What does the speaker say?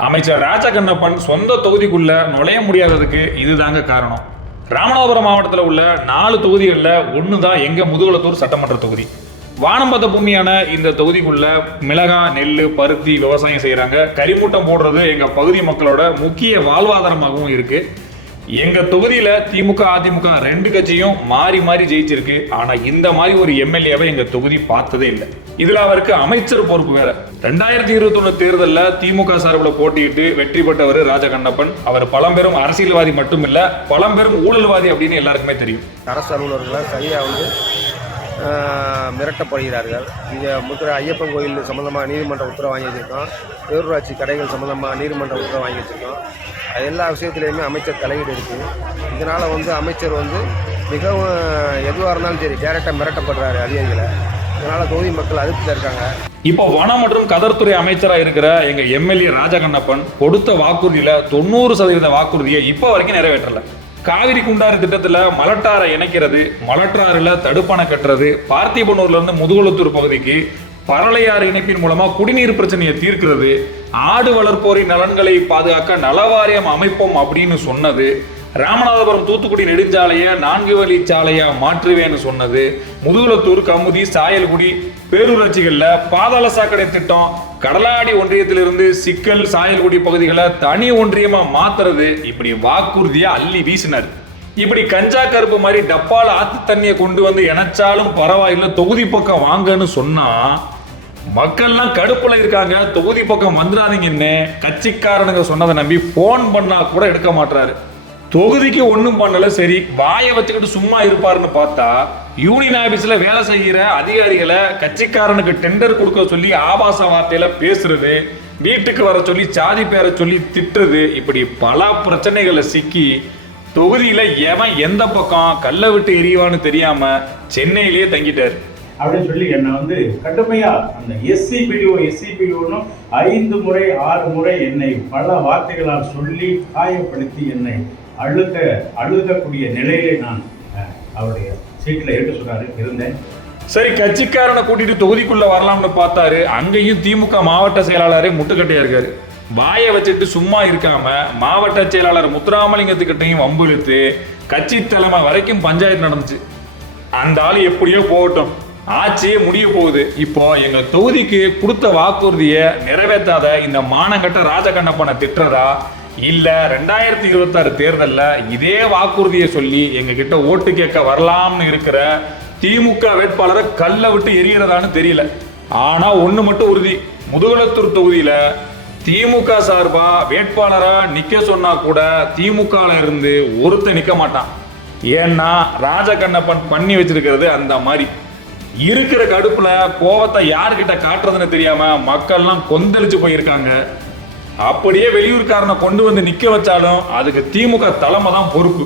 அமைச்சர் ராஜா கண்ணப்பன் சொந்த தொகுதிக்குள்ள நுழைய முடியாததுக்கு இதுதாங்க காரணம். ராமநாதபுரம் மாவட்டத்தில் உள்ள 4 தொகுதிகளில் ஒன்று தான் எங்க முதுகுளத்தூர் சட்டமன்ற தொகுதி. வானம் பார்த்த பூமியான இந்த தொகுதிக்குள்ள மிளகா, நெல், பருத்தி விவசாயம் செய்யறாங்க. கரிமூட்டம் போடுறது எங்க பகுதி மக்களோட முக்கிய வாழ்வாதாரமாகவும் இருக்கு. எங்க தொகுதியில திமுக, அதிமுக 2 கட்சியும் மாறி மாறி ஜெயிச்சிருக்கு. ஆனா இந்த மாதிரி ஒரு எம்எல்ஏவை எங்க தொகுதி பார்த்ததே இல்லை. இதுல அவருக்கு அமைச்சர் பொறுப்பு வேற. 2021 தேர்தலில் திமுக சார்பில் போட்டியிட்டு வெற்றி பெற்றவர் ராஜா கண்ணப்பன். அவர் பழம்பெரும் அரசியல்வாதி மட்டும் இல்ல, பழம்பெரும் ஊழல்வாதி அப்படின்னு எல்லாருக்குமே தெரியும். அரசு அலுவலர்கள் சரியா மிரட்டப்படுகிறார்கள். இங்கே முத்திர ஐயப்பன் கோயில் சம்மந்தமாக நீதிமன்ற உத்தரவு வாங்கி வச்சுருக்கோம். பேரூராட்சி கடைகள் சம்மந்தமாக நீதிமன்ற உத்தரவு வாங்கி வச்சுருக்கோம். அது எல்லா விஷயத்துலையுமே அமைச்சர் தலையீடு இருக்குது. இதனால் அமைச்சர் மிகவும் எதுவாக இருந்தாலும் சரி டேரெக்டாக மிரட்டப்படுறாரு அதிகாரிகளை. இதனால் தொகுதி மக்கள் அதிருப்தியில் இருக்காங்க. இப்போ வனம் மற்றும் கதர்துறை அமைச்சராக இருக்கிற எங்க எம்எல்ஏ ராஜா கண்ணப்பன் கொடுத்த வாக்குறுதியில 90% வாக்குறுதியை இப்போ வரைக்கும் நிறைவேற்றல. காவிரி குண்டாறு திட்டத்துல மலட்டாரை இணைக்கிறது, மலட்டாறுல தடுப்பணை கட்டுறது, பார்த்திபனூர்ல இருந்து முதுகுளத்தூர் பகுதிக்கு பரளையாறு இணைப்பின் மூலமா குடிநீர் பிரச்சனையை தீர்க்கிறது, ஆடு வளர்ப்போரின் நலன்களை பாதுகாக்க நலவாரியம் அமைப்போம் அப்படின்னு சொன்னது, ராமநாதபுரம் தூத்துக்குடி நெடுஞ்சாலையை 4 வழி சாலையா மாற்றுவேன்னு சொன்னது, முதுகுளத்தூர், கமுதி, சாயல்குடி பேரூராட்சிகள்ல பாதாள சாக்கடை திட்டம், கடலாடி ஒன்றியத்திலிருந்து சிக்கல், சாயல்குடி பகுதிகளை தனி ஒன்றியமா மாத்துறது, இப்படி வாக்குறுதியா அள்ளி வீசினார். இப்படி கஞ்சா கருப்பு மாதிரி டப்பால ஆத்து தண்ணியை கொண்டு வந்து இணைச்சாலும் பரவாயில்ல, தொகுதி பக்கம் வாங்கன்னு சொன்னா மக்கள்லாம் கடுப்புல இருக்காங்க. தொகுதி பக்கம் வந்துடாதீங்கன்னு கட்சிக்காரனுங்க சொன்னதை நம்பி போன் பண்ணா கூட எடுக்க மாட்டாரு. தொகுதிக்கு ஒன்றும் பண்ணல, சரி வாயை வச்சுக்கிட்டு சும்மா இருப்பாருன்னு பார்த்தா யூனியன் ஆபீஸ்ல வேலை செய்கிற அதிகாரிகளை கட்சிக்காரனுக்கு டெண்டர் கொடுக்க சொல்லி ஆபாச வார்த்தையில பேசுறது, வீட்டுக்கு வர சொல்லி சாதி பேரை சொல்லி திட்டுறது, இப்படி பல பிரச்சனைகளை சிக்கி தொகுதியில எவன் எந்த பக்கம் கல்லை விட்டு எரிவான்னு தெரியாம சென்னையிலேயே தங்கிட்டாரு அப்படின்னு சொல்லி என்னை கடுமையா அந்த எஸ்சிபிடிஓன்னு 5 முறை 6 முறை என்னை பல வார்த்தைகளால் சொல்லி காயப்படுத்தி என்னை அழுகக்கூடிய நிலையிலே நான் அவருடைய சீட்டில் இருக்க சொன்னாரு இருந்தேன். சரி, கட்சிக்காரனை கூட்டிட்டு தொகுதிக்குள்ள வரலாம்னு பார்த்தாரு. அங்கேயும் திமுக மாவட்ட செயலாளரே முட்டுக்கட்டையா இருக்காரு. வாயை வச்சுட்டு சும்மா இருக்காம மாவட்ட செயலாளர் முத்துராமலிங்கத்துக்கிட்டையும் வம்பு இழுத்து கட்சி தலைமை வரைக்கும் பஞ்சாயத்து நடந்துச்சு. அந்த ஆள் எப்படியோ போகட்டும், ஆட்சியே முடிய போகுது. இப்போ எங்க தொகுதிக்கு கொடுத்த வாக்குறுதியை நிறைவேற்றாத இந்த மானங்கட்ட ராஜகண்ணப்பனை திட்டுறதா, இல்ல 2026 தேர்தலில் இதே வாக்குறுதியை சொல்லி எங்க கிட்ட ஓட்டு கேட்க வரலாம்னு இருக்கிற திமுக வேட்பாளரை கல்லை விட்டு எரியறதான்னு தெரியல. ஆனா ஒண்ணு மட்டும் உறுதி, முதுகுளத்தூர் தொகுதியில திமுக சார்பா வேட்பாளரா நிக்க சொன்னா கூட திமுக இருந்து ஒருத்த நிக்க மாட்டான். ஏன்னா ராஜகண்ணப்பன் பண்ணி வச்சிருக்கிறது அந்த மாதிரி. இருக்கிற கடுப்புல கோவத்தை யாருக்கிட்ட காட்டுறதுன்னு தெரியாம மக்கள்லாம் கொந்தளிச்சு போயிருக்காங்க. அப்படியே வெளியூர்காரனை கொண்டு வந்து நிக்க வச்சாலும் அதுக்கு திமுக தலைமை தான் பொறுப்பு.